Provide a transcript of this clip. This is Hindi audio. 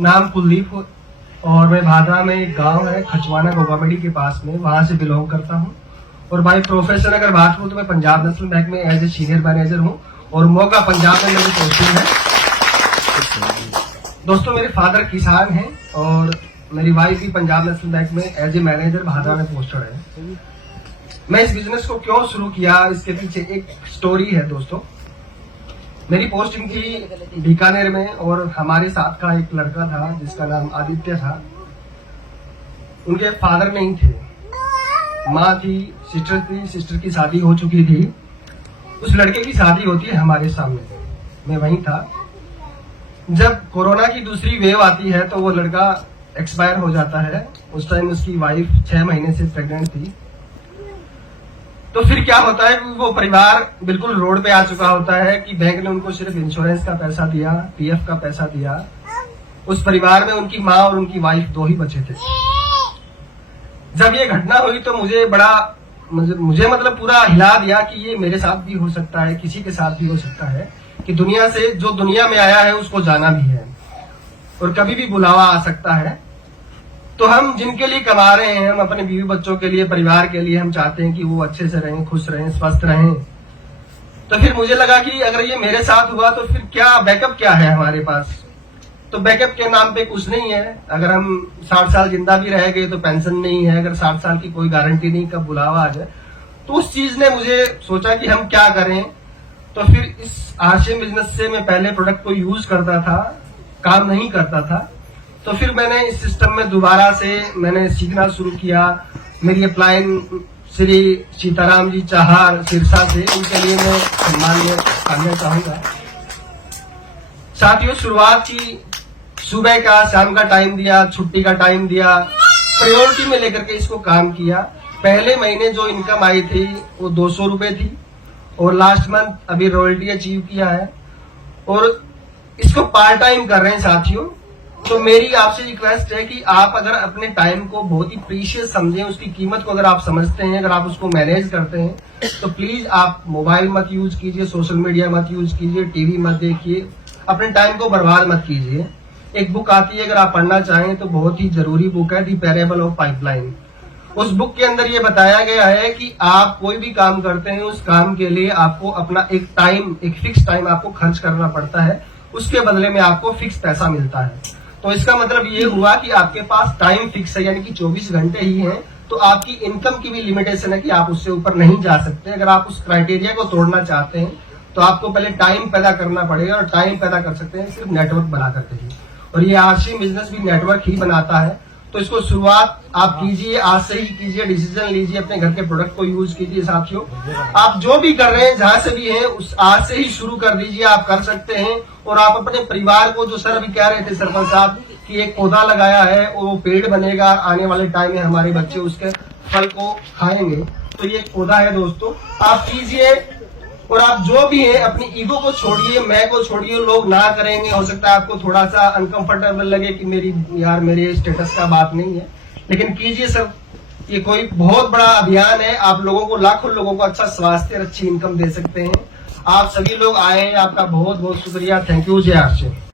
नाम कुलदीप और मैं भादरा में एक गांव है खचवाना गोगामेडी के पास में, वहां से बिलोंग करता हूं। और बाई प्रोफेशन अगर बात करूं तो मैं पंजाब नेशनल बैंक में एज ए सीनियर मैनेजर हूं और मोगा पंजाब में मेरी पोस्टिंग है। दोस्तों, मेरे फादर किसान हैं और मेरी वाइफ भी पंजाब नेशनल बैंक में एज ए मैनेजर भादरा में पोस्टेड है। मैं इस बिजनेस को क्यों शुरू किया, इसके पीछे एक स्टोरी है दोस्तों। मेरी पोस्टिंग थी बीकानेर में और हमारे साथ का एक लड़का था जिसका नाम आदित्य था। उनके फादर नहीं थे, माँ थी, सिस्टर थी, सिस्टर की शादी हो चुकी थी। उस लड़के की शादी होती है हमारे सामने, मैं वहीं था। जब कोरोना की दूसरी वेव आती है तो वो लड़का एक्सपायर हो जाता है। उस टाइम उसकी वाइफ 6 महीने से प्रेग्नेंट थी। तो फिर क्या होता है, वो परिवार बिल्कुल रोड पे आ चुका होता है कि बैंक ने उनको सिर्फ इंश्योरेंस का पैसा दिया, पीएफ का पैसा दिया। उस परिवार में उनकी माँ और उनकी वाइफ 2 ही बचे थे। जब ये घटना हुई तो मुझे मतलब पूरा हिला दिया कि ये मेरे साथ भी हो सकता है, किसी के साथ भी हो सकता है कि दुनिया से जो दुनिया में आया है उसको जाना भी है और कभी भी बुलावा आ सकता है। तो हम जिनके लिए कमा रहे हैं, हम अपने बीवी बच्चों के लिए, परिवार के लिए हम चाहते हैं कि वो अच्छे से रहें, खुश रहें, स्वस्थ रहें। तो फिर मुझे लगा कि अगर ये मेरे साथ हुआ तो फिर क्या बैकअप क्या है हमारे पास। तो बैकअप के नाम पे कुछ नहीं है। अगर हम 60 साल जिंदा भी रह गए तो पेंशन नहीं है, अगर 60 साल की कोई गारंटी नहीं कब बुलावा आ जाए। तो उस चीज ने मुझे सोचा कि हम क्या करें। तो फिर इस आरसीएम बिजनेस से मैं पहले प्रोडक्ट को यूज करता था, काम नहीं करता था। तो फिर मैंने इस सिस्टम में दोबारा से मैंने सीखना शुरू किया। मेरी अपलाइन श्री सीताराम जी चाहार सिरसा से, उनके लिए मैं सम्मान करना चाहूंगा। साथियों, शुरुआत की सुबह का, शाम का टाइम दिया, छुट्टी का टाइम दिया, प्रायोरिटी में लेकर के इसको काम किया। पहले महीने जो इनकम आई थी वो 200 रुपए थी और लास्ट मंथ अभी रॉयल्टी अचीव किया है और इसको पार्ट टाइम कर रहे हैं साथियों। तो मेरी आपसे रिक्वेस्ट है कि आप अगर अपने टाइम को बहुत ही प्रीशियस समझें, उसकी कीमत को अगर आप समझते हैं, अगर आप उसको मैनेज करते हैं तो प्लीज आप मोबाइल मत यूज कीजिए, सोशल मीडिया मत यूज कीजिए, टीवी मत देखिए, अपने टाइम को बर्बाद मत कीजिए। एक बुक आती है, अगर आप पढ़ना चाहें तो बहुत ही जरूरी बुक है, दी पैरेबल ऑफ पाइपलाइन। उस बुक के अंदर ये बताया गया है कि आप कोई भी काम करते हैं, उस काम के लिए आपको अपना एक फिक्स टाइम आपको खर्च करना पड़ता है, उसके बदले में आपको फिक्स पैसा मिलता है। तो इसका मतलब ये हुआ कि आपके पास टाइम फिक्स है, यानी कि 24 घंटे ही है। तो आपकी इनकम की भी लिमिटेशन है कि आप उससे ऊपर नहीं जा सकते। अगर आप उस क्राइटेरिया को तोड़ना चाहते हैं तो आपको पहले टाइम पैदा करना पड़ेगा और टाइम पैदा कर सकते हैं सिर्फ नेटवर्क बना करके ही। और ये आरसीएम बिजनेस भी नेटवर्क ही बनाता है। तो इसको शुरुआत आप कीजिए, आज से ही कीजिए, डिसीजन लीजिए, अपने घर के प्रोडक्ट को यूज कीजिए। साथियों, आप जो भी कर रहे हैं, जहां से भी हैं, उस आज से ही शुरू कर दीजिए, आप कर सकते हैं। और आप अपने परिवार को, जो सर अभी कह रहे थे सरपंच साहब कि एक पौधा लगाया है वो पेड़ बनेगा, आने वाले टाइम में हमारे बच्चे उसके फल को खाएंगे, तो ये एक पौधा है दोस्तों, आप कीजिए। और आप जो भी हैं अपनी ईगो को छोड़िए, मैं को छोड़िए, लोग ना करेंगे। हो सकता है आपको थोड़ा सा अनकंफर्टेबल लगे कि मेरे स्टेटस का बात नहीं है, लेकिन कीजिए सर। ये कोई बहुत बड़ा अभियान है, आप लोगों को, लाखों लोगों को अच्छा स्वास्थ्य, अच्छी इनकम दे सकते हैं। आप सभी लोग आए, आपका बहुत बहुत शुक्रिया। Thank you. जय आरसीएम।